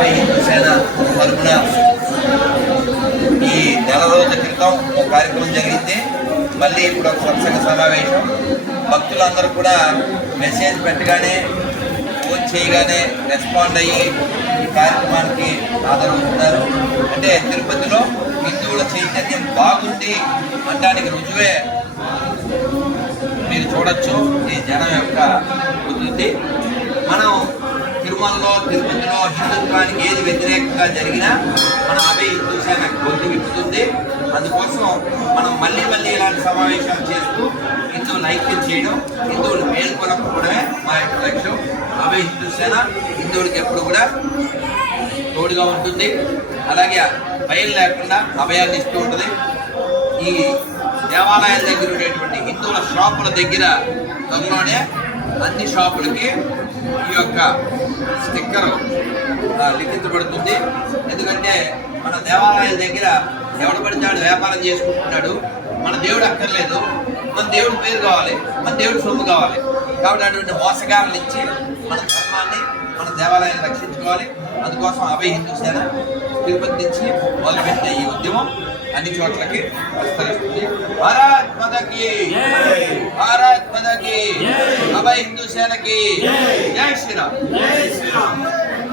అభయ సేన తరఫున ఈ నెల రోజుల క్రితం ఒక కార్యక్రమం జరిగింది. మళ్ళీ ఇప్పుడు ఒక సత్సంగ సమావేశం. భక్తులందరూ కూడా మెసేజ్ పెట్టగానే ఫోన్ చేయగానే రెస్పాండ్ అయ్యి ఈ కార్యక్రమానికి ఆదరవుతున్నారు అంటే తిరుపతిలో హిందువుల చైతన్యం బాగుంది అనడానికి రుజువే మీరు చూడొచ్చు. ఈ జనం యొక్క ఉధృతి మనం తిరుమలలో తిరుపతిలో హిందుత్వానికి ఏది వ్యతిరేకంగా జరిగినా మన అభయ హిందూ సేన గొంతు విప్పుతుంది. అందుకోసం మనం మళ్ళీ మళ్ళీ ఇలాంటి సమావేశాలు చేస్తూ హిందువులు ఐక్యం చేయడం హిందువులు మేల్కొనకపోవడమే మా యొక్క లక్ష్యం. అభయ హిందూ సేన హిందువులకి ఎప్పుడు కూడా తోడుగా ఉంటుంది. అలాగే భయం లేకుండా అభయాన్ని ఇస్తూ ఉంటుంది. ఈ దేవాలయాల దగ్గర ఉండేటువంటి హిందువుల షాపుల దగ్గర త్వరలోనే అన్ని షాపులకి ఈ యొక్క స్టిక్కర్ లిఖించబడుతుంది. ఎందుకంటే మన దేవాలయాల దగ్గర ఎవడు పడితే వ్యాపారం చేసుకుంటున్నాడు. మన దేవుడు అక్కర్లేదు. మన దేవుడి పేరు కావాలి. మన దేవుడి సొమ్ము కావాలి. కాబట్టి అటువంటి మోసగారులు ఇచ్చి మన ధర్మాన్ని మన దేవాలయాన్ని రక్షించుకోవాలి. అందుకోసం అభయ హిందూ సేన తిరుపతి నుంచి మొదలుపెట్టిన ఈ ఉద్యమం అన్ని చోట్లకి విస్తరిస్తుంది భారత్ మదకి భారత్ మదకి అభయ హిందూ సేనకి జై శ్రీరామ్.